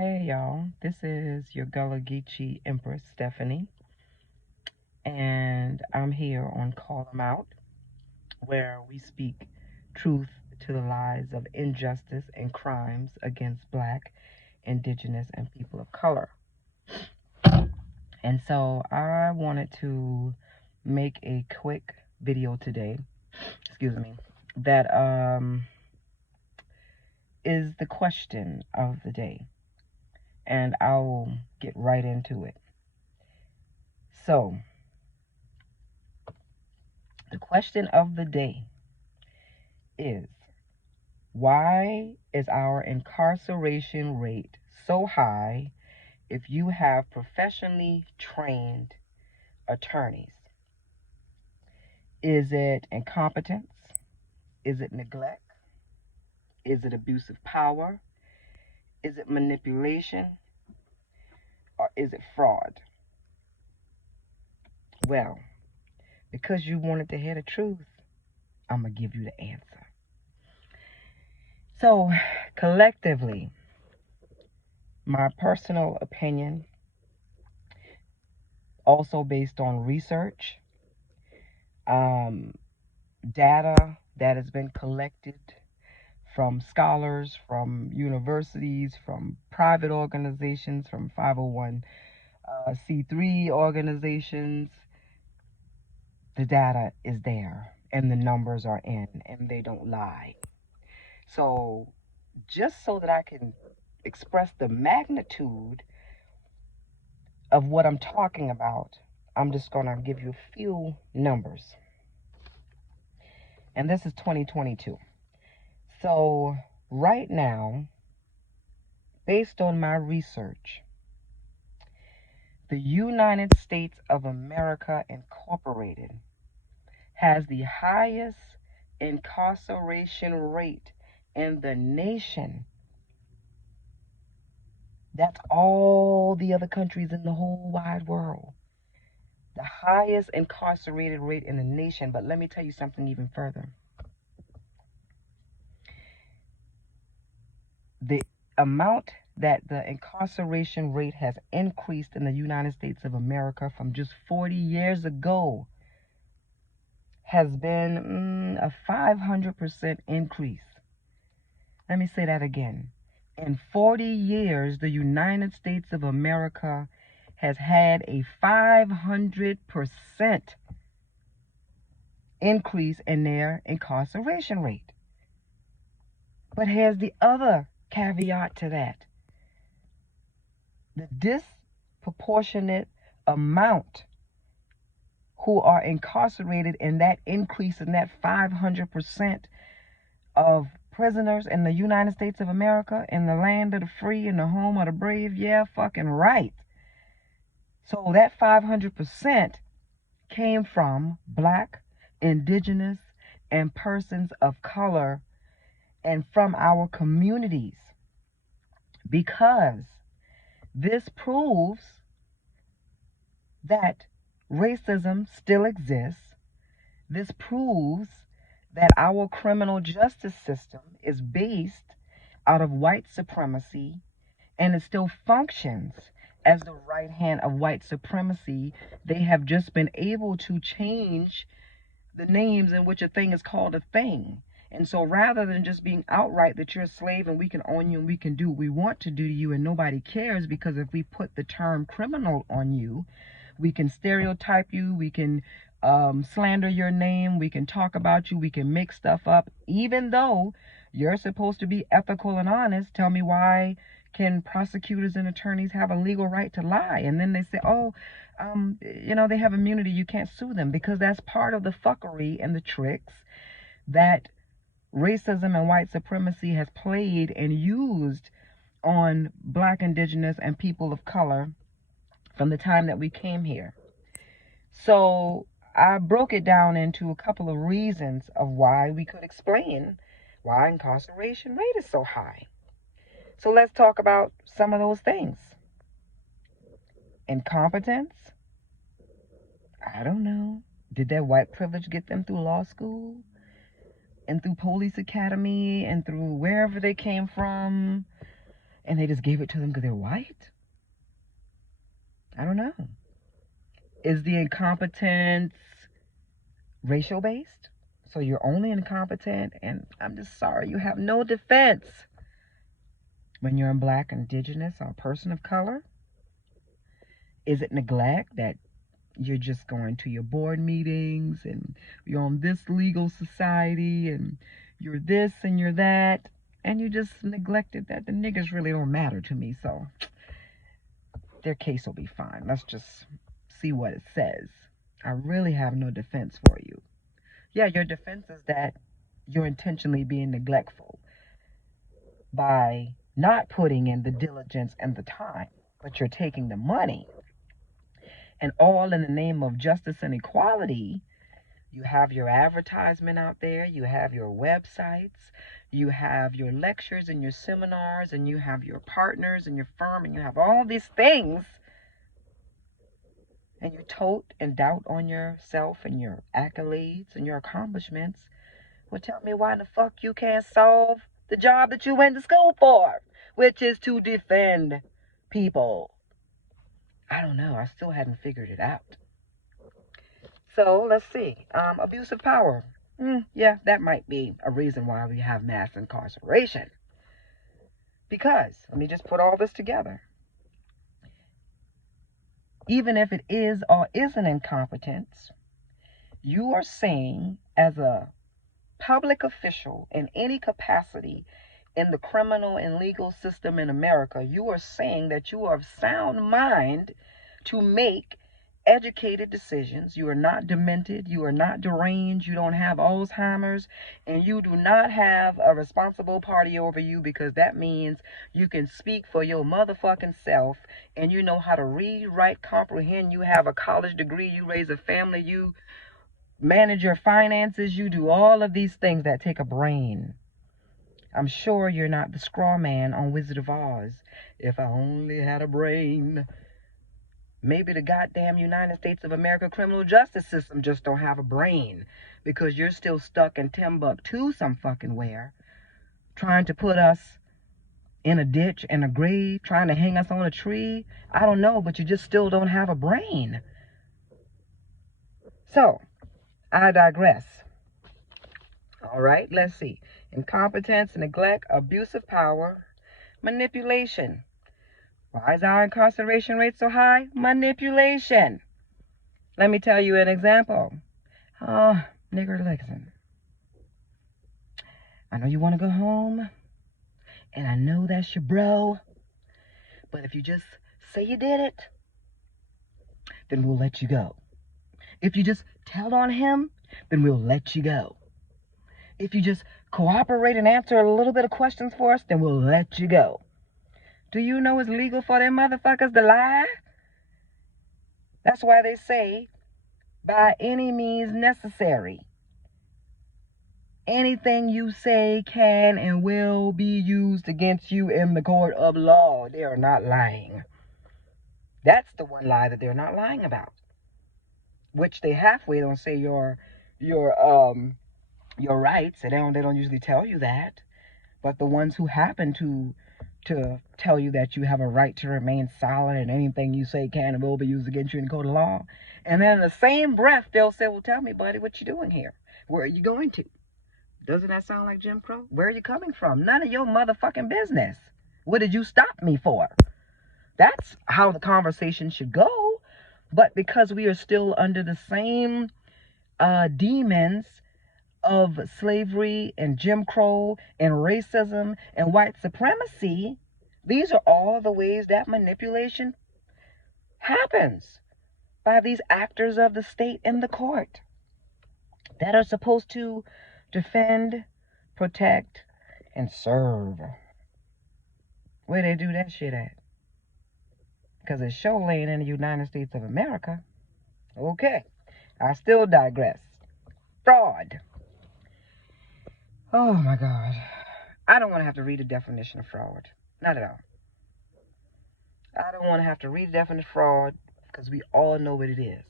Hey y'all, this is your Gullah Geechee Empress Stephanie, and I'm here on Call 'em Out, where we speak truth to the lies of injustice and crimes against Black, Indigenous, and people of color. And so I wanted to make a quick video today, that is the question of the day, and I'll get right into it. So, the question of the day is, why is our incarceration rate so high if you have professionally trained attorneys? Is it incompetence? Is it neglect? Is it abuse of power? Is it manipulation? Or is it fraud? Well, because you wanted to hear the truth, I'm going to give you the answer. So, collectively, my personal opinion, also based on research, data that has been collected from scholars, from universities, from private organizations, from 501c3 organizations. The data is there and the numbers are in and they don't lie. So just so that I can express the magnitude of what I'm talking about, I'm just going to give you a few numbers. And this is 2022. So right now, based on my research, the United States of America Incorporated has the highest incarceration rate in the nation. That's all the other countries in the whole wide world. The highest incarcerated rate in the nation. But let me tell you something even further. The amount that the incarceration rate has increased in the United States of America from just 40 years ago has been a 500% increase. Let me say that again. In 40 years, the United States of America has had a 500% increase in their incarceration rate. But here's the other caveat to that. The disproportionate amount who are incarcerated in that increase in that 500% of prisoners in the United States of America, in the land of the free, in the home of the brave, yeah, fucking right. So that 500% came from Black, Indigenous, and persons of color, and from our communities, because this proves that racism still exists. This proves that our criminal justice system is based out of white supremacy, and it still functions as the right hand of white supremacy. They have just been able to change the names in which a thing is called a thing. And so rather than just being outright that you're a slave and we can own you and we can do what we want to do to you and nobody cares, because if we put the term criminal on you, we can stereotype you, we can slander your name, we can talk about you, we can make stuff up, even though you're supposed to be ethical and honest. Tell me, why can prosecutors and attorneys have a legal right to lie? And then they say, oh, they have immunity, you can't sue them, because that's part of the fuckery and the tricks that racism and white supremacy has played and used on Black, Indigenous, and people of color from the time that we came here. So I broke it down into a couple of reasons of why we could explain why incarceration rate is so high. So let's talk about some of those things. Incompetence? I don't know. Did that white privilege get them through law school and through police academy and through wherever they came from and they just gave it to them because they're white? I don't know. Is the incompetence racial based? So you're only incompetent, and I'm just sorry, you have no defense when you're a Black, Indigenous, or a person of color? Is it neglect that you're just going to your board meetings and you're on this legal society and you're this and you're that, and you just neglected that the niggas really don't matter to me, so their case will be fine. Let's just see what it says. I really have no defense for you. Yeah, your defense is that you're intentionally being neglectful by not putting in the diligence and the time, but you're taking the money. And all in the name of justice and equality. You have your advertisement out there, you have your websites, you have your lectures and your seminars, and you have your partners and your firm, and you have all these things. And you tote and doubt on yourself and your accolades and your accomplishments. Well, tell me why the fuck you can't solve the job that you went to school for, which is to defend people. I don't know. I still hadn't figured it out. So let's see. Abuse of power. Yeah, that might be a reason why we have mass incarceration. Because, let me just put all this together. Even if it is or isn't incompetence, you are saying, as a public official in any capacity in the criminal and legal system in America, you are saying that you are of sound mind to make educated decisions. You are not demented, you are not deranged, you don't have Alzheimer's, and you do not have a responsible party over you, because that means you can speak for your motherfucking self, and you know how to read, write, comprehend, you have a college degree, you raise a family, you manage your finances, you do all of these things that take a brain. I'm sure you're not the straw man on Wizard of Oz. If I only had a brain. Maybe the goddamn United States of America criminal justice system just don't have a brain, because you're still stuck in Timbuktu some fucking where, trying to put us in a ditch and a grave, trying to hang us on a tree. I don't know, but you just still don't have a brain. So, I digress. All right, let's see. Incompetence, neglect, abuse of power, manipulation. Why is our incarceration rate so high? Manipulation. Let me tell you an example. Oh, nigger, listen. I know you want to go home, and I know that's your bro, but if you just say you did it, then we'll let you go. If you just tell on him, then we'll let you go. If you just cooperate and answer a little bit of questions for us, then we'll let you go. Do you know it's legal for them motherfuckers to lie? That's why they say, by any means necessary. Anything you say can and will be used against you in the court of law. They are not lying. That's the one lie that they're not lying about. Which they halfway don't say your rights. They don't usually tell you that. But the ones who happen to tell you that you have a right to remain silent and anything you say can and will be used against you in the court of law. And then in the same breath, they'll say, well, tell me, buddy, what you doing here? Where are you going to? Doesn't that sound like Jim Crow? Where are you coming from? None of your motherfucking business. What did you stop me for? That's how the conversation should go. But because we are still under the same demons of slavery and Jim Crow and racism and white supremacy, these are all the ways that manipulation happens by these actors of the state and the court that are supposed to defend, protect, and serve. Where they do that shit at? Because it sure ain't in the United States of America. Okay, I still digress. Fraud. Oh my God. I don't want to have to read the definition of fraud. Not at all. I don't want to have to read the definition of fraud, because we all know what it is.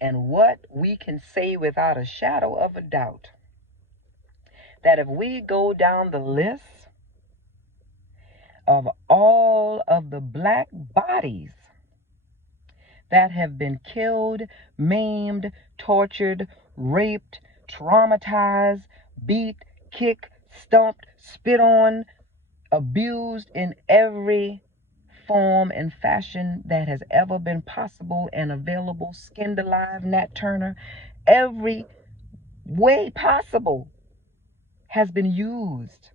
And what we can say without a shadow of a doubt, that if we go down the list of all of the black bodies that have been killed, maimed, tortured, raped, traumatized, beat, kicked, stomped, spit on, abused in every form and fashion that has ever been possible and available, skinned alive, Nat Turner, every way possible has been used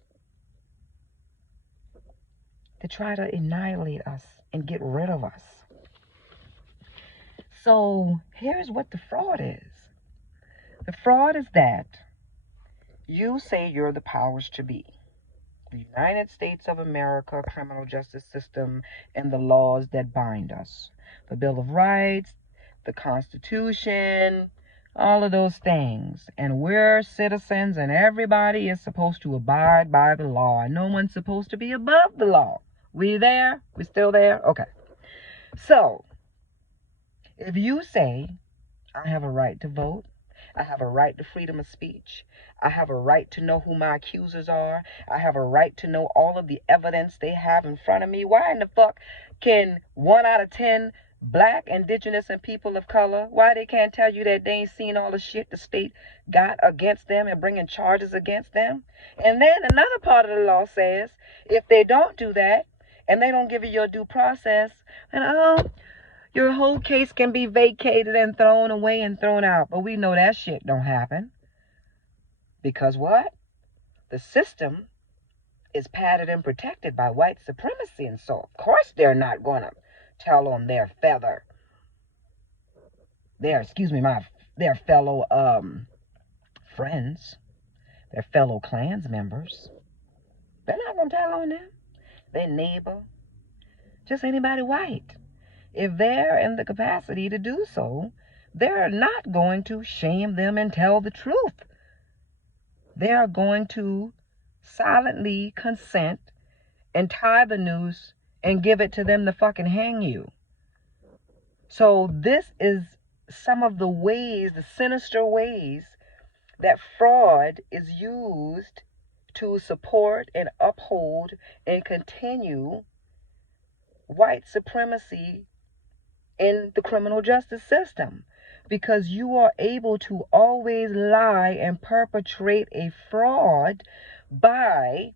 to try to annihilate us and get rid of us. So here's what the fraud is. The fraud is that you say you're the powers to be. The United States of America criminal justice system and the laws that bind us. The Bill of Rights, the Constitution, all of those things. And we're citizens and everybody is supposed to abide by the law. And no one's supposed to be above the law. We there? We still there? Okay. So, if you say, I have a right to vote, I have a right to freedom of speech, I have a right to know who my accusers are, I have a right to know all of the evidence they have in front of me, why in the fuck can 1 out of 10 black, indigenous, and people of color, why they can't tell you that they ain't seen all the shit the state got against them and bringing charges against them? And then another part of the law says, if they don't do that, and they don't give you your due process, and your whole case can be vacated and thrown away and thrown out. But we know that shit don't happen. Because what? The system is padded and protected by white supremacy. And so, of course, they're not going to tell on their fellow friends, their fellow Klans members. They're not going to tell on them. Their neighbor, just anybody white. If they're in the capacity to do so, they're not going to shame them and tell the truth. They're going to silently consent and tie the noose and give it to them to fucking hang you. So this is some of the ways, the sinister ways that fraud is used to support and uphold and continue white supremacy in the criminal justice system, because you are able to always lie and perpetrate a fraud by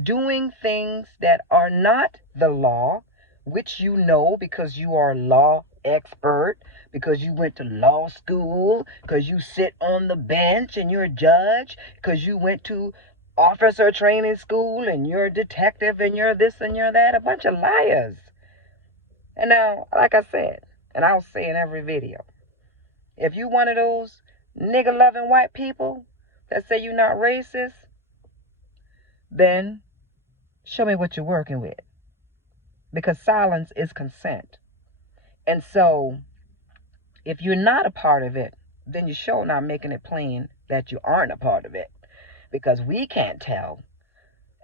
doing things that are not the law, which you know because you are a law expert, because you went to law school, because you sit on the bench and you're a judge, because you went to officer training school and you're a detective and you're this and you're that. A bunch of liars. And now, like I said, and I'll say in every video, if you one of those nigger-loving white people that say you're not racist, then show me what you're working with. Because silence is consent. And so, if you're not a part of it, then you're sure not making it plain that you aren't a part of it. Because we can't tell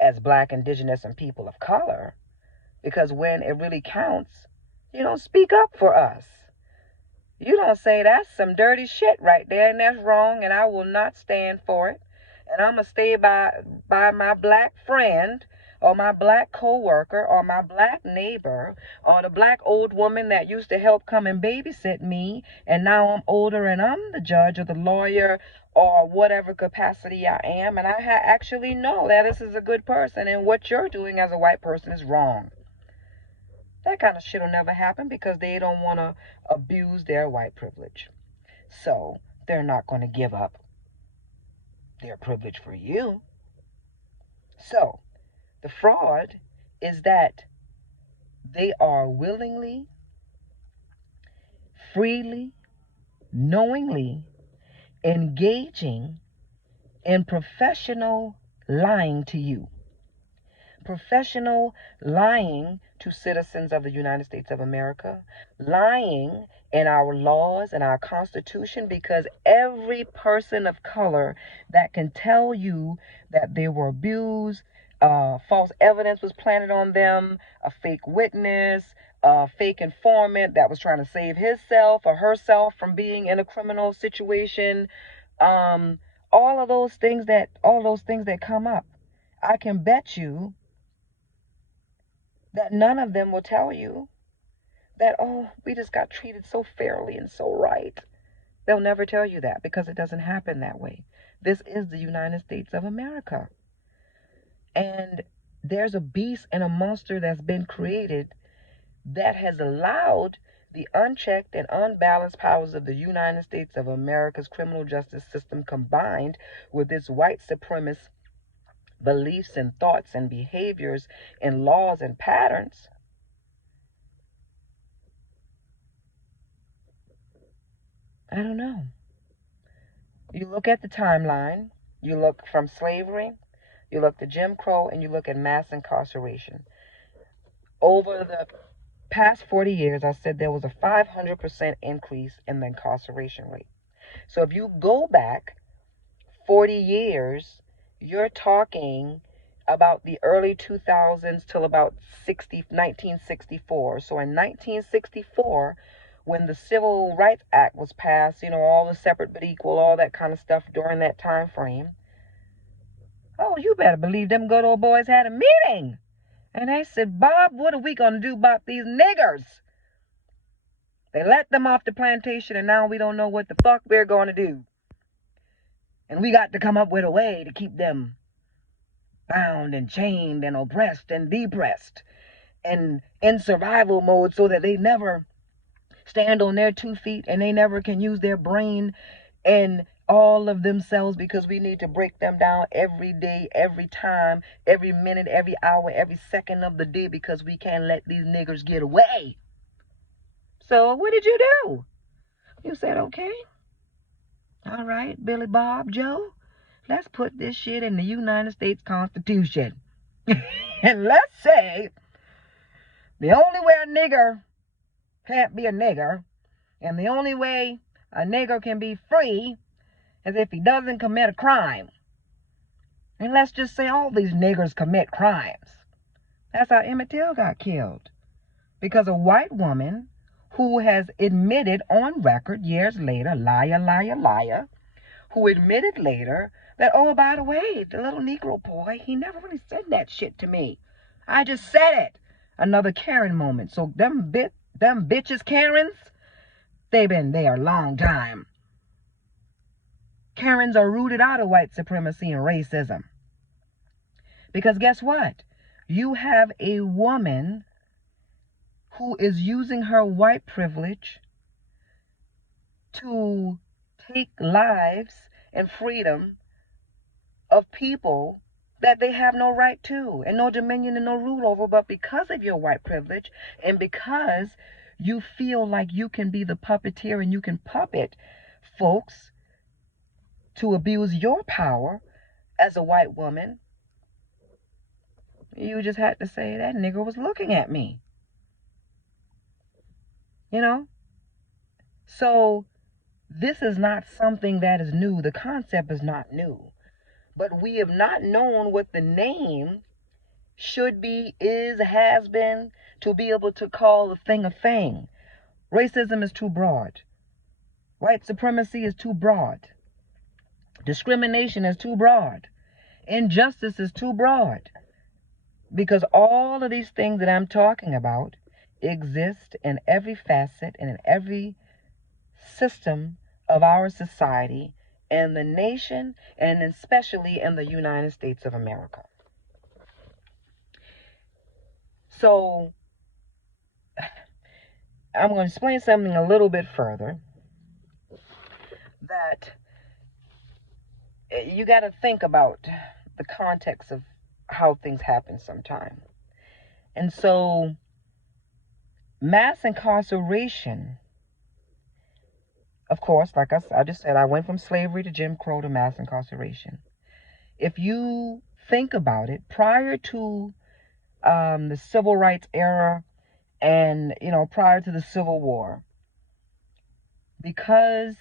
as black, indigenous, and people of color, because when it really counts, you don't speak up for us. You don't say that's some dirty shit right there and that's wrong and I will not stand for it. And I'm going to stay by my black friend or my black co-worker or my black neighbor or the black old woman that used to help come and babysit me, and now I'm older and I'm the judge or the lawyer or whatever capacity I am, and I actually know that this is a good person and what you're doing as a white person is wrong. That kind of shit will never happen because they don't want to abuse their white privilege. So they're not going to give up their privilege for you. So the fraud is that they are willingly, freely, knowingly engaging in professional lying to you. Professional lying to citizens of the United States of America, lying in our laws and our Constitution, because every person of color that can tell you that they were abused, false evidence was planted on them, a fake witness, a fake informant that was trying to save himself or herself from being in a criminal situation, all those things that come up, I can bet you that none of them will tell you that, oh, we just got treated so fairly and so right. They'll never tell you that because it doesn't happen that way. This is the United States of America. And there's a beast and a monster that's been created that has allowed the unchecked and unbalanced powers of the United States of America's criminal justice system, combined with its white supremacist beliefs and thoughts and behaviors and laws and patterns. I don't know. You look at the timeline, you look from slavery, you look to Jim Crow, and you look at mass incarceration. Over the past 40 years, I said there was a 500% increase in the incarceration rate. So if you go back 40 years, you're talking about the early 2000s till about 1964. So in 1964, when the Civil Rights Act was passed, all the separate but equal, all that kind of stuff during that time frame, oh, you better believe them good old boys had a meeting. And they said, Bob, what are we going to do about these niggers? They let them off the plantation, and now we don't know what the fuck we're going to do. And we got to come up with a way to keep them bound and chained and oppressed and depressed and in survival mode so that they never stand on their 2 feet and they never can use their brain and all of themselves, because we need to break them down every day, every time, every minute, every hour, every second of the day, because we can't let these niggers get away. So what did you do? You said, okay, all right, Billy Bob Joe, let's put this shit in the United States Constitution. And let's say the only way a nigger can't be a nigger, and the only way a nigger can be free is if he doesn't commit a crime. And let's just say all these niggers commit crimes. That's how Emmett Till got killed. Because a white woman who has admitted on record years later, liar, liar, liar, who admitted later that, oh, by the way, the little Negro boy, he never really said that shit to me. I just said it. Another Karen moment. So them bitches Karens, they've been there a long time. Karens are rooted out of white supremacy and racism. Because guess what? You have a woman who is using her white privilege to take lives and freedom of people that they have no right to, and no dominion and no rule over. But because of your white privilege, and because you feel like you can be the puppeteer and you can puppet folks to abuse your power as a white woman, you just had to say that nigger was looking at me. So this is not something that is new. The concept is not new. But we have not known what the name should be, is, has been, to be able to call a thing a thing. Racism is too broad. White supremacy is too broad. Discrimination is too broad. Injustice is too broad. Because all of these things that I'm talking about exist in every facet and in every system of our society and the nation, and especially in the United States of America. So I'm going to explain something a little bit further, that you got to think about the context of how things happen sometime. And so mass incarceration, of course, like I just said, I went from slavery to Jim Crow to mass incarceration. If you think about it, prior to the civil rights era and, prior to the Civil War, because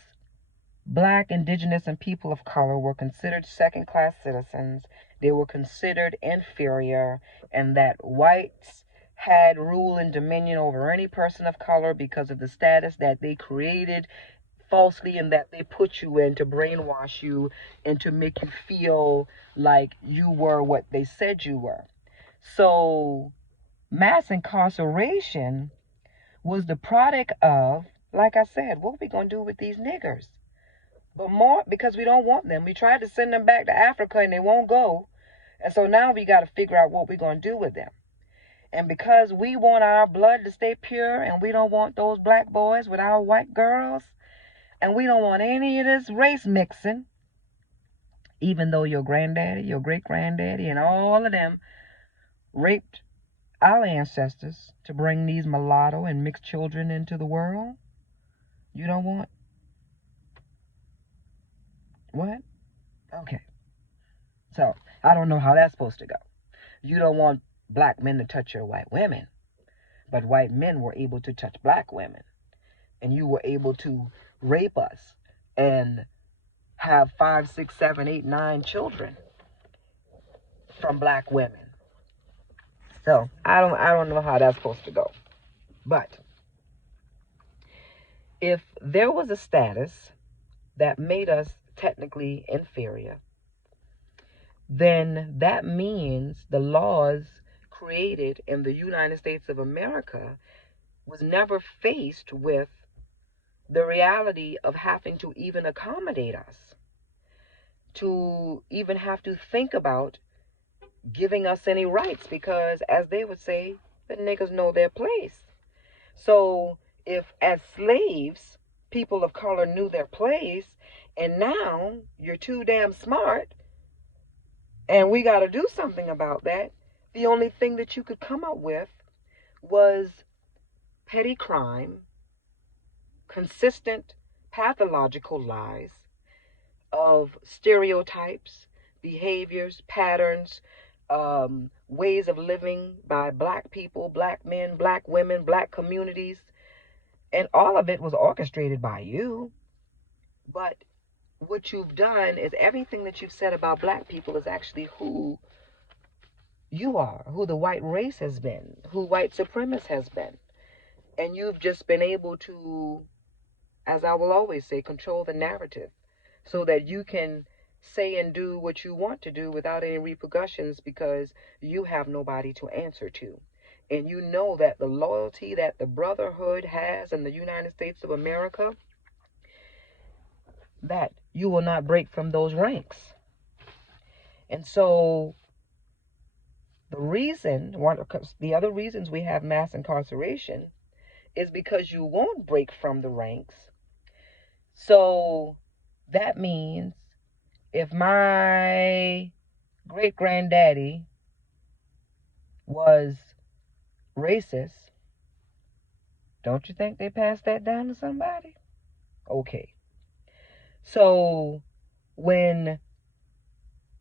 Black, Indigenous, and people of color were considered second-class citizens, they were considered inferior, and that whites had rule and dominion over any person of color because of the status that they created falsely and that they put you in to brainwash you and to make you feel like you were what they said you were. So mass incarceration was the product of, like I said, what we going to do with these niggers? But more because we don't want them. We tried to send them back to Africa and they won't go. And so now we got to figure out what we're going to do with them. And because we want our blood to stay pure and we don't want those black boys with our white girls, and we don't want any of this race mixing, even though your granddaddy, your great granddaddy, and all of them raped our ancestors to bring these mulatto and mixed children into the world, you don't want what? Okay. So I don't know how that's supposed to go. You don't want black men to touch your white women, but white men were able to touch black women, and you were able to rape us and have 5, 6, 7, 8, 9 children from black women. So I don't know how that's supposed to go. But if there was a status that made us technically inferior, then that means the laws created in the United States of America was never faced with the reality of having to even accommodate us, to even have to think about giving us any rights, because as they would say, the niggas know their place. So if as slaves, people of color knew their place, and now you're too damn smart, and we got to do something about that, the only thing that you could come up with was petty crime, consistent pathological lies of stereotypes, behaviors, patterns, ways of living by black people, black men, black women, black communities. And all of it was orchestrated by you. But what you've done is everything that you've said about black people is actually who you are, who the white race has been, who white supremacy has been. And you've just been able to, as I will always say, control the narrative so that you can say and do what you want to do without any repercussions, because you have nobody to answer to. And you know that the loyalty that the brotherhood has in the United States of America, that you will not break from those ranks. And so the other reasons we have mass incarceration is because you won't break from the ranks. So that means if my great granddaddy was racist, don't you think they passed that down to somebody? Okay. So when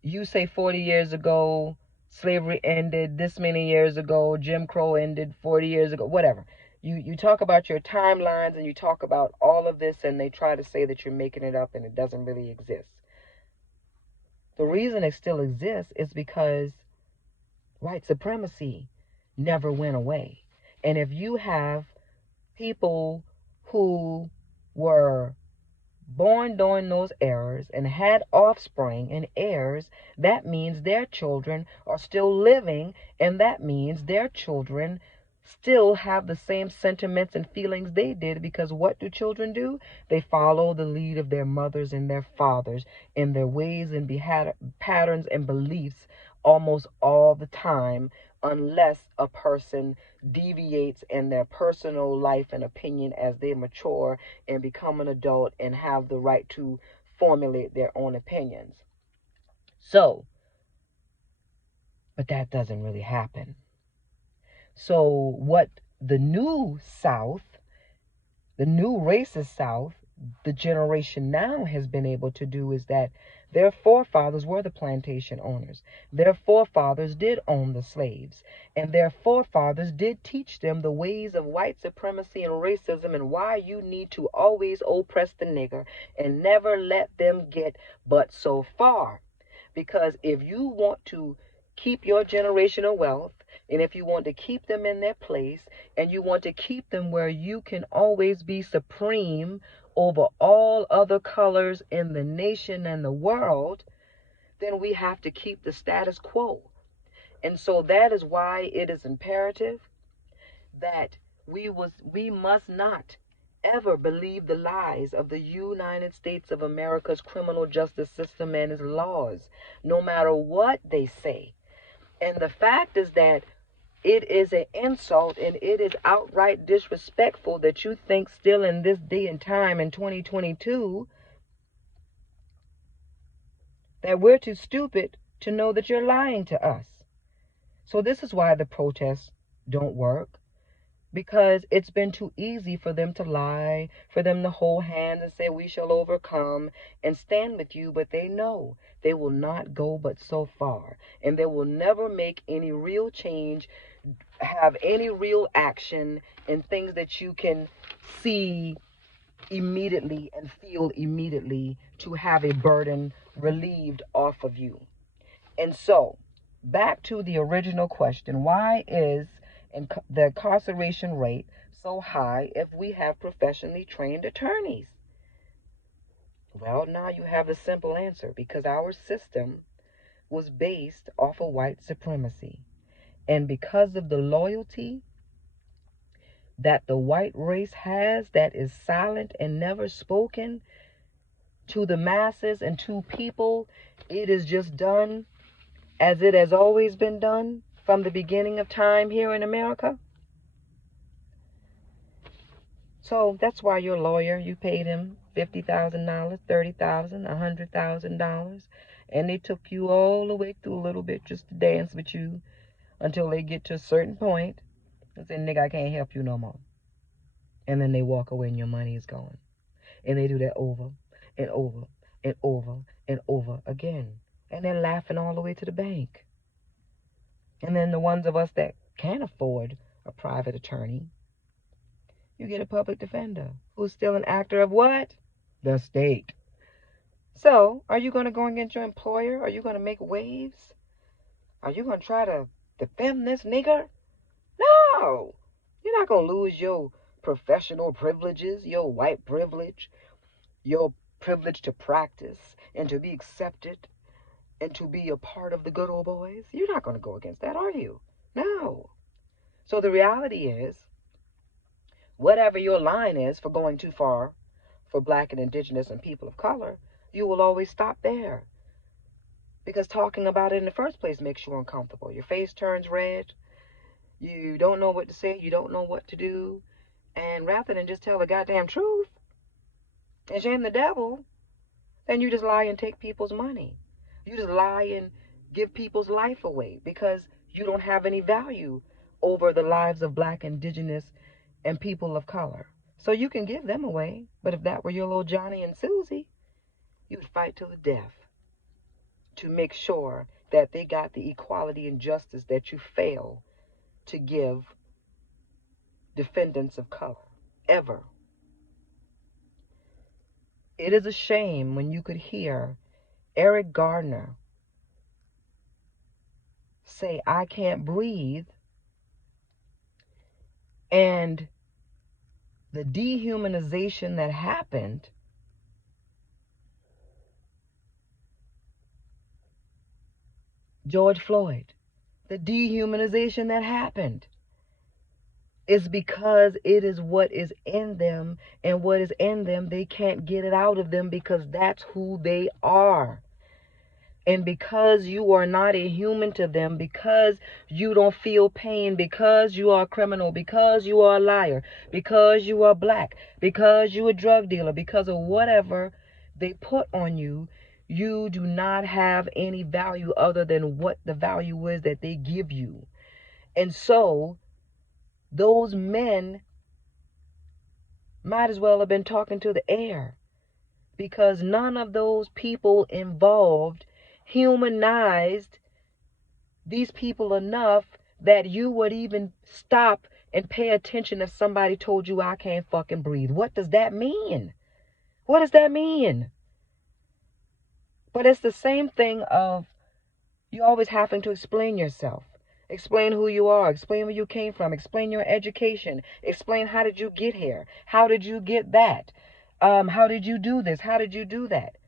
you say 40 years ago, slavery ended, this many years ago, Jim Crow ended 40 years ago, whatever. You talk about your timelines and you talk about all of this, and they try to say that you're making it up and it doesn't really exist. The reason it still exists is because white supremacy never went away. And if you have people who were born during those eras and had offspring and heirs, that means their children are still living, and that means their children still have the same sentiments and feelings they did, because what do children do? They follow the lead of their mothers and their fathers in their ways and patterns and beliefs almost all the time, unless a person deviates in their personal life and opinion as they mature and become an adult and have the right to formulate their own opinions. So, but that doesn't really happen. So what the new South, the new racist South, the generation now has been able to do is that their forefathers were the plantation owners. Their forefathers did own the slaves. And their forefathers did teach them the ways of white supremacy and racism, and why you need to always oppress the nigger and never let them get but so far. Because if you want to keep your generational wealth, and if you want to keep them in their place, and you want to keep them where you can always be supreme over all other colors in the nation and the world, then we have to keep the status quo. And so that is why it is imperative that we must not ever believe the lies of the United States of America's criminal justice system and its laws, no matter what they say. And the fact is that it is an insult and it is outright disrespectful that you think still in this day and time in 2022 that we're too stupid to know that you're lying to us. So this is why the protests don't work. Because it's been too easy for them to lie, for them to hold hands and say, we shall overcome and stand with you. But they know they will not go but so far. And they will never make any real change, have any real action in things that you can see immediately and feel immediately to have a burden relieved off of you. And so, back to the original question, why is the incarceration rate so high if we have professionally trained attorneys? Well, now you have the simple answer, because our system was based off of white supremacy. And because of the loyalty that the white race has that is silent and never spoken to the masses and to people, it is just done as it has always been done from the beginning of time here in America. So that's why your lawyer, you paid him $50,000, $30,000, $100,000, and they took you all the way through a little bit just to dance with you until they get to a certain point and say, nigga, I can't help you no more. And then they walk away and your money is gone. And they do that over and over and over and over again. And they're laughing all the way to the bank. And then the ones of us that can't afford a private attorney, you get a public defender who's still an actor of what? The state. So, are you going to go against your employer? Are you going to make waves? Are you going to try to defend this nigger? No! You're not going to lose your professional privileges, your white privilege, your privilege to practice and to be accepted and to be a part of the good old boys. You're not going to go against that, are you? No. So the reality is, whatever your line is for going too far for black and indigenous and people of color, you will always stop there. Because talking about it in the first place makes you uncomfortable. Your face turns red. You don't know what to say. You don't know what to do. And rather than just tell the goddamn truth and shame the devil, then you just lie and take people's money. You just lie and give people's life away because you don't have any value over the lives of black, indigenous, and people of color. So you can give them away, but if that were your little Johnny and Susie, you would fight till the death to make sure that they got the equality and justice that you fail to give defendants of color, ever. It is a shame when you could hear Eric Gardner say, I can't breathe, and the dehumanization that happened George Floyd, the dehumanization that happened is because it is what is in them, and what is in them, they can't get it out of them because that's who they are. And because you are not a human to them, because you don't feel pain, because you are a criminal, because you are a liar, because you are black, because you are a drug dealer, because of whatever they put on you, you do not have any value other than what the value is that they give you. And so those men might as well have been talking to the air, because none of those people involved humanized these people enough that you would even stop and pay attention if somebody told you, I can't fucking breathe. What does that mean? What does that mean? But it's the same thing of you always having to explain yourself. Explain who you are. Explain where you came from. Explain your education. Explain how did you get here? How did you get that? How did you do this? How did you do that?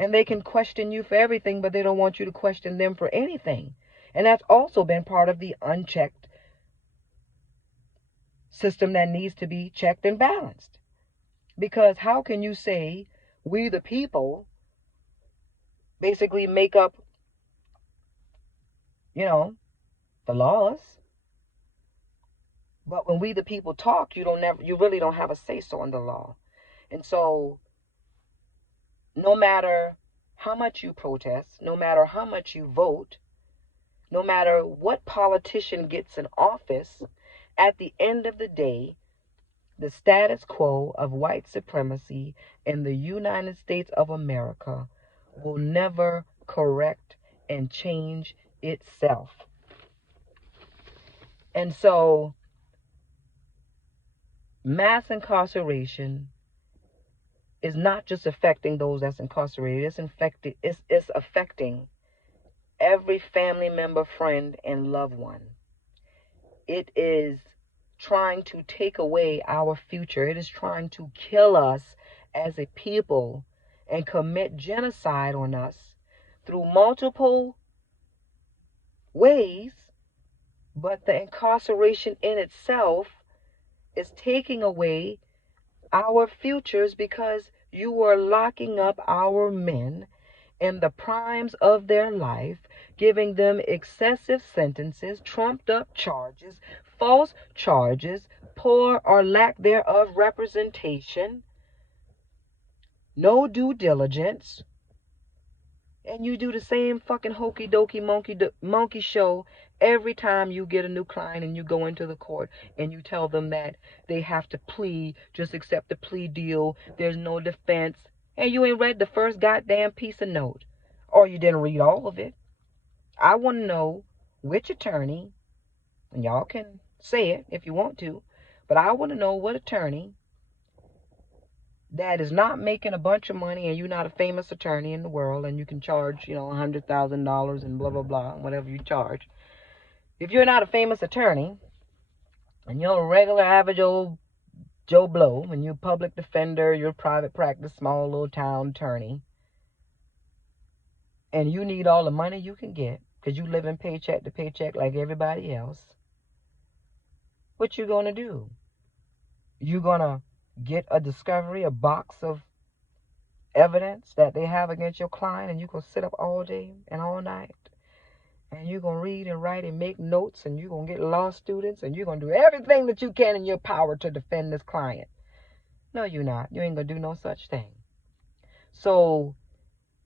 And they can question you for everything, but they don't want you to question them for anything. And that's also been part of the unchecked system that needs to be checked and balanced. Because how can you say we the people basically make up, the laws, but when we the people talk, you really don't have a say so in the law. And so no matter how much you protest, no matter how much you vote, no matter what politician gets in office, at the end of the day, the status quo of white supremacy in the United States of America will never correct and change itself. And so, mass incarceration is not just affecting those that's incarcerated, it's affecting every family member, friend, and loved one. It is trying to take away our future. It is trying to kill us as a people and commit genocide on us through multiple ways. But the incarceration in itself is taking away our futures because you are locking up our men in the primes of their life, giving them excessive sentences, trumped up charges, false charges, poor or lack thereof representation, no due diligence, and you do the same fucking hokey dokey monkey show every time you get a new client and you go into the court and you tell them that they have to plea, just accept the plea deal, there's no defense, and you ain't read the first goddamn piece of note, or you didn't read all of it. I want to know which attorney, and y'all can say it if you want to, but I want to know what attorney that is not making a bunch of money and you're not a famous attorney in the world and you can charge, $100,000 and blah, blah, blah, whatever you charge. If you're not a famous attorney and you're a regular average old Joe Blow and you're a public defender, you're a private practice, small little town attorney, and you need all the money you can get because you live in paycheck to paycheck like everybody else, what you going to do? You going to get a discovery, a box of evidence that they have against your client, and you going to sit up all day and all night, and you're going to read and write and make notes, and you're going to get law students, and you're going to do everything that you can in your power to defend this client. No, you're not. You ain't going to do no such thing. So,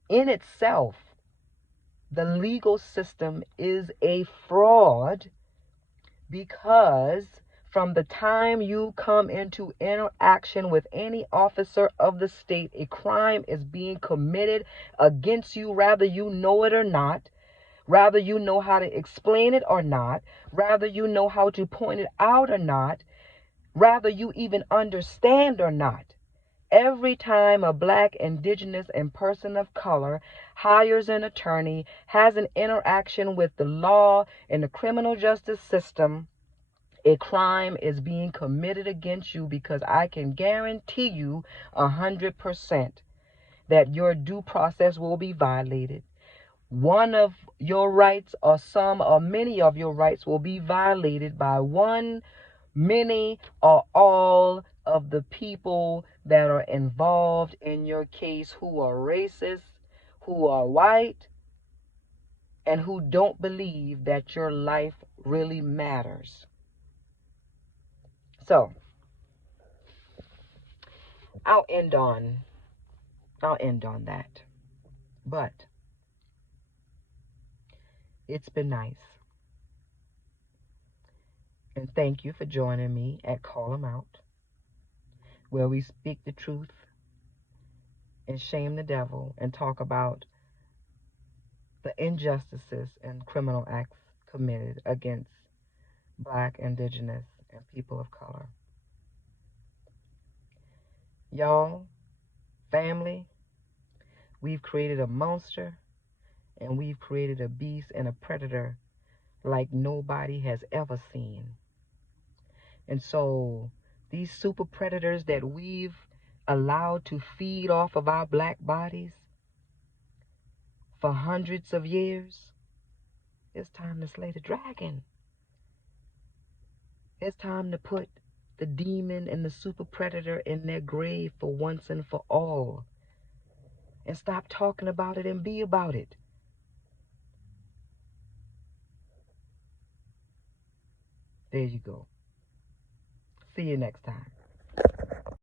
in itself, the legal system is a fraud because from the time you come into interaction with any officer of the state, a crime is being committed against you, rather you know it or not, rather you know how to explain it or not, rather you know how to point it out or not, rather you even understand or not. Every time a black, indigenous, and person of color hires an attorney, has an interaction with the law and the criminal justice system, a crime is being committed against you, because I can guarantee you 100% that your due process will be violated. One of your rights, or some or many of your rights, will be violated by one, many, or all of the people that are involved in your case, who are racist, who are white, and who don't believe that your life really matters. So, I'll end on that. But it's been nice. And thank you for joining me at Call 'Em Out, where we speak the truth and shame the devil and talk about the injustices and criminal acts committed against black, indigenous, and people of color. Y'all, family, we've created a monster, and we've created a beast and a predator like nobody has ever seen. And so these super predators that we've allowed to feed off of our black bodies for hundreds of years, It's time to slay the dragon. It's time to put the demon and the super predator in their grave for once and for all. And stop talking about it and be about it. There you go. See you next time.